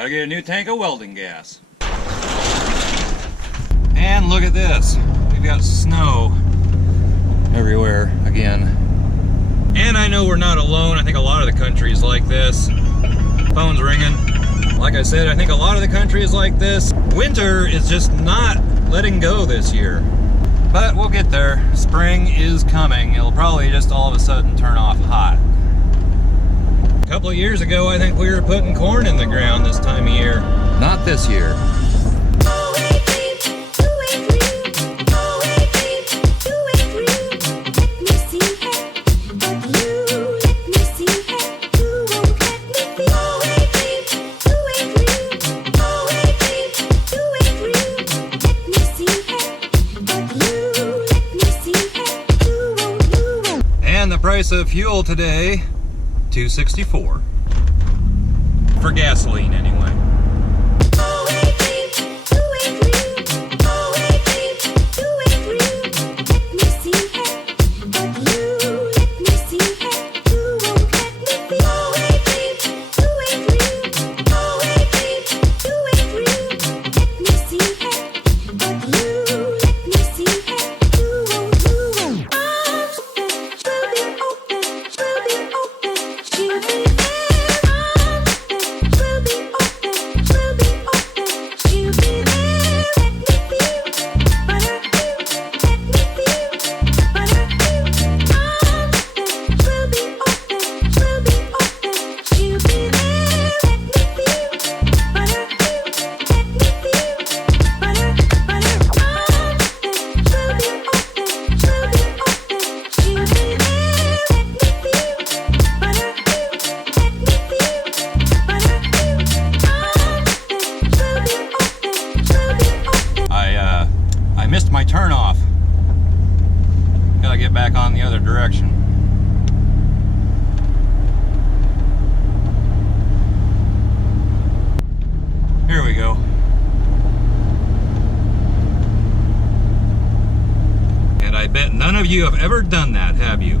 Gotta get a new tank of welding gas. And look at this. We've got snow everywhere again. And I know we're not alone. I think a lot of the country is like this. Phone's ringing. Like I said, I think a lot of the country is like this. Winter is just not letting go this year. But we'll get there. Spring is coming. It'll probably just all of a sudden turn off hot. A couple of years ago, I think we were putting corn in the ground this time of year. Not this year. And the price of fuel today, $2.64. For gasoline, anyway. My turn off. Gotta get back on the other direction. Here we go. And I bet none of you have ever done that, have you?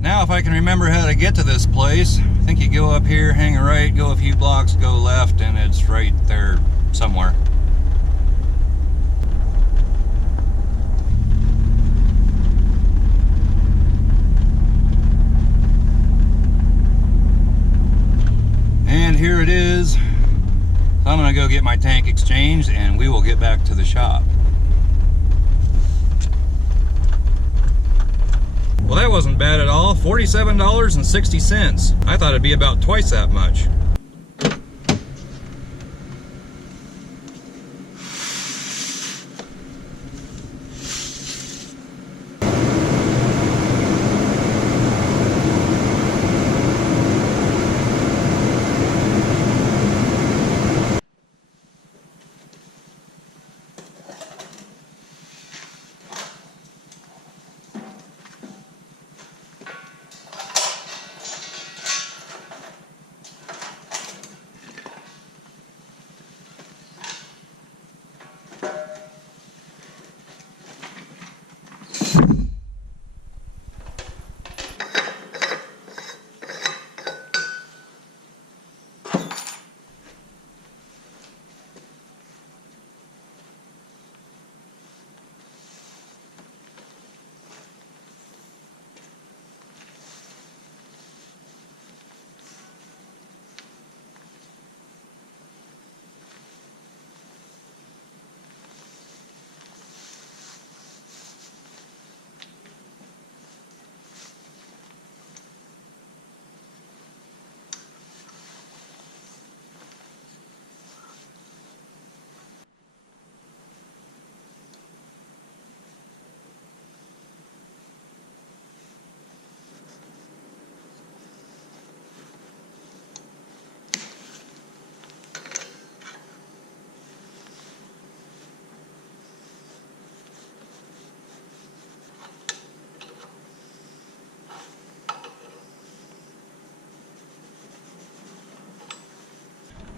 Now, if I can remember how to get to this place, I think you go up here, hang a right, go a few blocks, go left, and it's right there somewhere. And here it is. So I'm gonna go get my tank exchanged and we will get back to the shop. Well, that wasn't bad at all. $47.60. I thought it'd be about twice that much.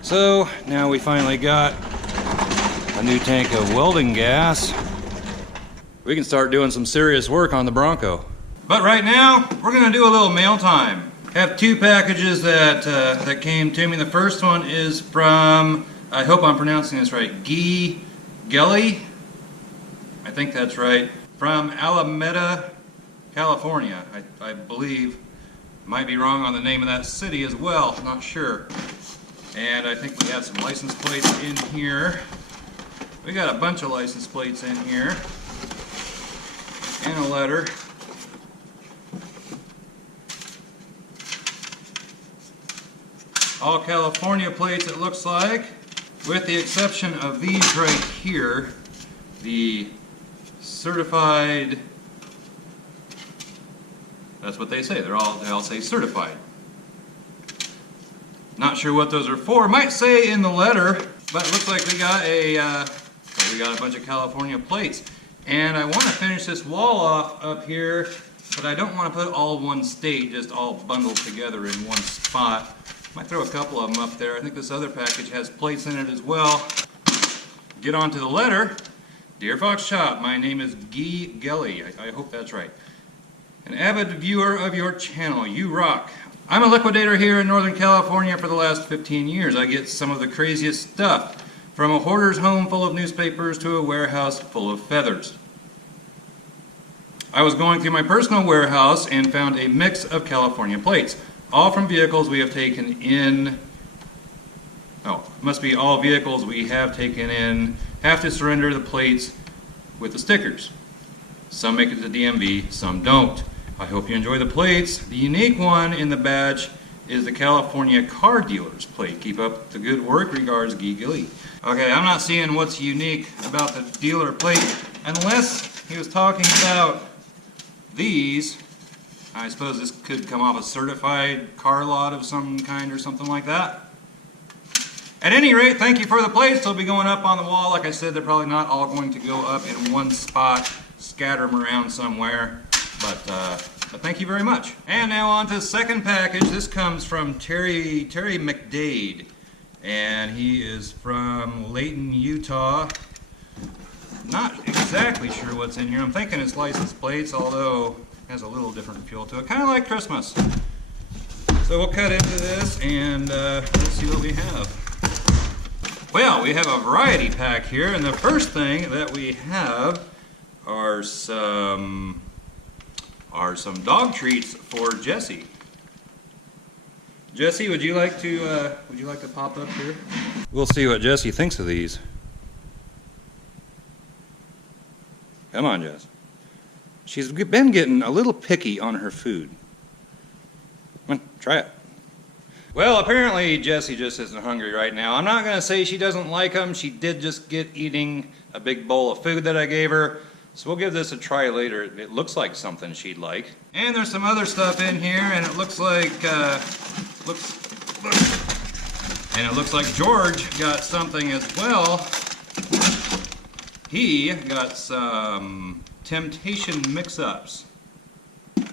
So now we finally got a new tank of welding gas. We can start doing some serious work on the Bronco. But right now, we're going to do a little mail time. I have two packages that came to me. The first one is from, I hope I'm pronouncing this right, Guy Gelly. I think that's right. From Alameda, California, I believe. Might be wrong on the name of that city as well, not sure. And I think we have some license plates in here. We got a bunch of license plates in here. And a letter. All California plates, it looks like, with the exception of these right here, the certified, that's what they say, they all say certified. Not sure what those are for. Might say in the letter, but it looks like we got a bunch of California plates. And I want to finish this wall off up here, but I don't want to put all one state, just all bundled together in one spot. Might throw a couple of them up there. I think this other package has plates in it as well. Get on to the letter. Dear Fox Shop, my name is Guy Gelly. I hope that's right. An avid viewer of your channel. You rock. I'm a liquidator here in Northern California for the last 15 years. I get some of the craziest stuff. From a hoarder's home full of newspapers to a warehouse full of feathers. I was going through my personal warehouse and found a mix of California plates. All from vehicles we have taken in, must be all vehicles we have taken in, have to surrender the plates with the stickers. Some make it to the DMV, some don't. I hope you enjoy the plates. The unique one in the batch is the California car dealer's plate. Keep up the good work. Regards, Guy Gilly. Okay, I'm not seeing what's unique about the dealer plate, unless he was talking about these. I suppose this could come off a certified car lot of some kind or something like that. At any rate, thank you for the plates. They'll be going up on the wall. Like I said, they're probably not all going to go up in one spot. Scatter them around somewhere. But thank you very much. And now on to the second package. This comes from Terry McDade. And he is from Layton, Utah. Not exactly sure what's in here. I'm thinking it's license plates, although has a little different feel to it, kind of like Christmas. So we'll cut into this and let's see what we have. Well, we have a variety pack here, and the first thing that we have are some dog treats for Jesse. Jesse, would you like to pop up here? We'll see what Jesse thinks of these. Come on, Jess. She's been getting a little picky on her food. Come on, try it. Well, apparently Jessie just isn't hungry right now. I'm not going to say she doesn't like them. She did just get eating a big bowl of food that I gave her. So we'll give this a try later. It looks like something she'd like. And there's some other stuff in here, and it looks like George got something as well. He got some Temptation mix-ups.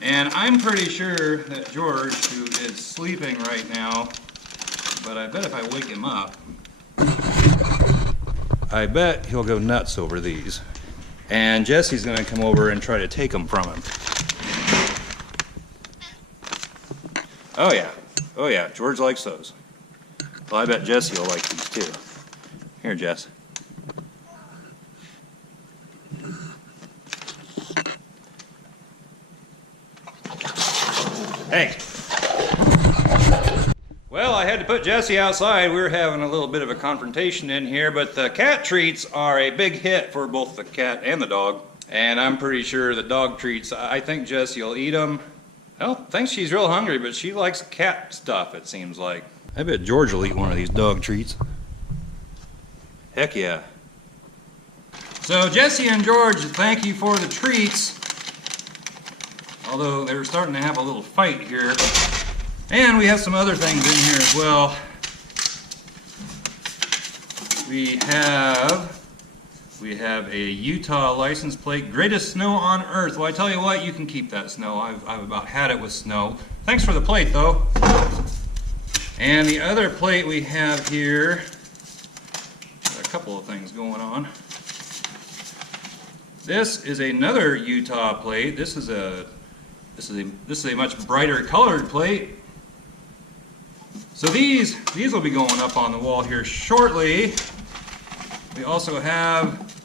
And I'm pretty sure that George, who is sleeping right now, but I bet if I wake him up, I bet he'll go nuts over these. And Jesse's going to come over and try to take them from him. Oh yeah, George likes those. Well, I bet Jesse will like these too. Here, Jess. Hey. Well, I had to put Jesse outside. We were having a little bit of a confrontation in here, but the cat treats are a big hit for both the cat and the dog. And I'm pretty sure the dog treats, I think Jesse will eat them. I don't think she's real hungry, but she likes cat stuff, it seems like. I bet George will eat one of these dog treats. Heck yeah. So Jesse and George, thank you for the treats. Although they're starting to have a little fight here. And we have some other things in here as well. We have a Utah license plate, greatest snow on earth. Well, I tell you what, you can keep that snow. I've about had it with snow. Thanks for the plate, though. And the other plate we have here, got a couple of things going on. This is another Utah plate. This is a This is a much brighter colored plate. So these will be going up on the wall here shortly. We also have,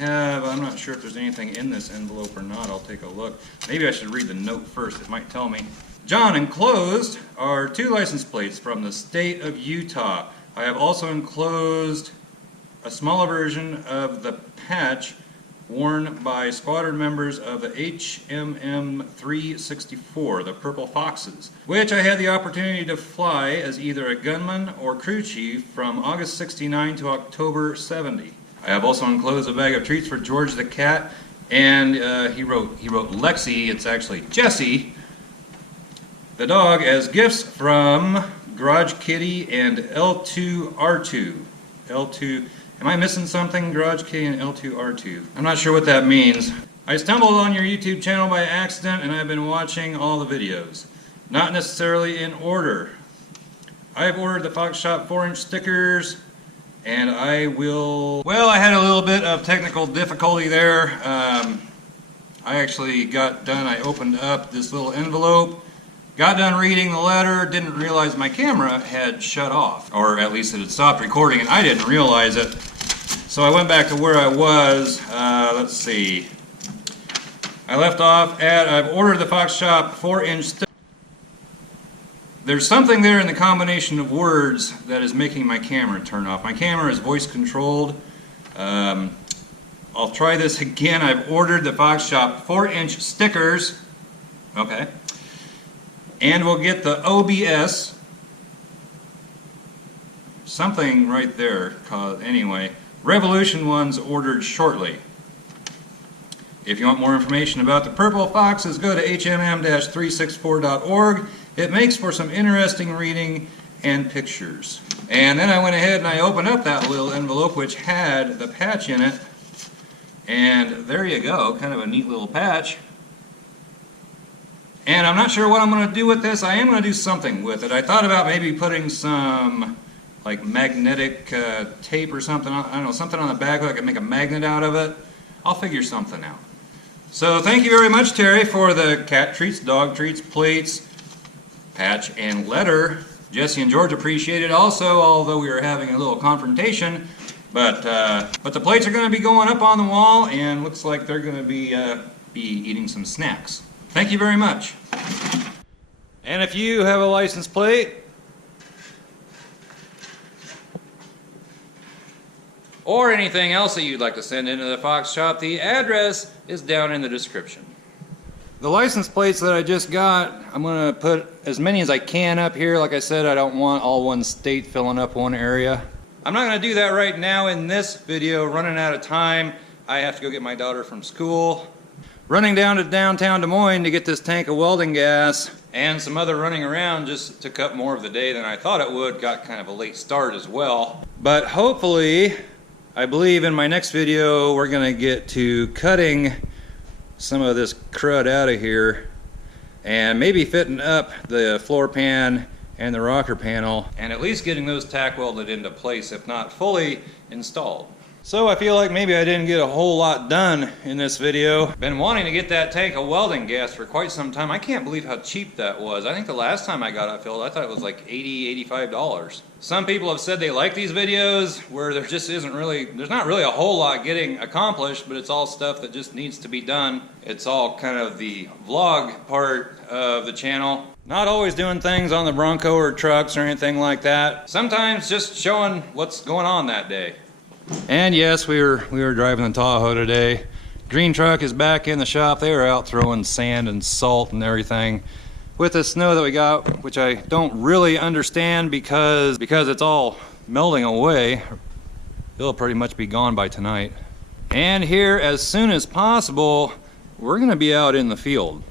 I'm not sure if there's anything in this envelope or not. I'll take a look. Maybe I should read the note first. It might tell me. John, enclosed are 2 license plates from the state of Utah. I have also enclosed a smaller version of the patch worn by squadron members of the HMM 364, the Purple Foxes, which I had the opportunity to fly as either a gunman or crew chief from August 69 to October 70. I have also enclosed a bag of treats for George the cat, and he wrote Lexi, it's actually Jessie, the dog, as gifts from Garage Kitty and L2R2. L2, am I missing something? Garage Kitty and L2R2. I'm not sure what that means. I stumbled on your YouTube channel by accident and I've been watching all the videos. Not necessarily in order. I have ordered the Fox Shop 4-inch stickers and I will... Well, I had a little bit of technical difficulty there. I actually got done, I opened up this little envelope, got done reading the letter, didn't realize my camera had shut off, or at least it had stopped recording, and I didn't realize it. So I went back to where I was. Let's see. I left off at, I've ordered the Fox Shop 4-inch stick. There's something there in the combination of words that is making my camera turn off. My camera is voice controlled. I'll try this again. I've ordered the Fox Shop 4-inch stickers. Okay. And we'll get the OBS, something right there, anyway, Revolution ones ordered shortly. If you want more information about the Purple Foxes, go to hmm-364.org. It makes for some interesting reading and pictures. And then I went ahead and I opened up that little envelope which had the patch in it. And there you go, kind of a neat little patch. And I'm not sure what I'm going to do with this. I am going to do something with it. I thought about maybe putting some like magnetic tape or something. I don't know, something on the back where I can make a magnet out of it. I'll figure something out. So thank you very much, Terry, for the cat treats, dog treats, plates, patch, and letter. Jesse and George appreciate it also, although we were having a little confrontation. But the plates are going to be going up on the wall, and looks like they're going to be eating some snacks. Thank you very much. And if you have a license plate or anything else that you'd like to send into the Fox Shop, the address is down in the description. The license plates that I just got, I'm going to put as many as I can up here. Like I said, I don't want all one state filling up one area. I'm not going to do that right now in this video, running out of time. I have to go get my daughter from school. Running down to downtown Des Moines to get this tank of welding gas and some other running around just took up more of the day than I thought it would. Got kind of a late start as well. But hopefully, I believe in my next video we're going to get to cutting some of this crud out of here and maybe fitting up the floor pan and the rocker panel and at least getting those tack welded into place, if not fully installed. So I feel like maybe I didn't get a whole lot done in this video. Been wanting to get that tank of welding gas for quite some time. I can't believe how cheap that was. I think the last time I got it filled, I thought it was like $80, $85. Some people have said they like these videos where there just isn't really, there's not really a whole lot getting accomplished, but it's all stuff that just needs to be done. It's all kind of the vlog part of the channel. Not always doing things on the Bronco or trucks or anything like that. Sometimes just showing what's going on that day. And yes, we were driving the Tahoe today. Green truck is back in the shop. They were out throwing sand and salt and everything with the snow that we got, which I don't really understand because it's all melting away. It'll pretty much be gone by tonight. And here, as soon as possible, we're gonna be out in the field.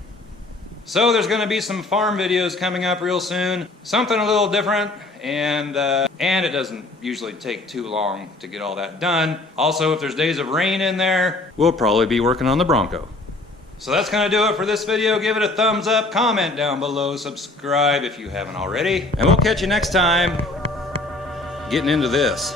So there's gonna be some farm videos coming up real soon. Something a little different. And it doesn't usually take too long to get all that done. Also, if there's days of rain in there, we'll probably be working on the Bronco. So that's gonna do it for this video. Give it a thumbs up, comment down below, subscribe if you haven't already, and we'll catch you next time getting into this.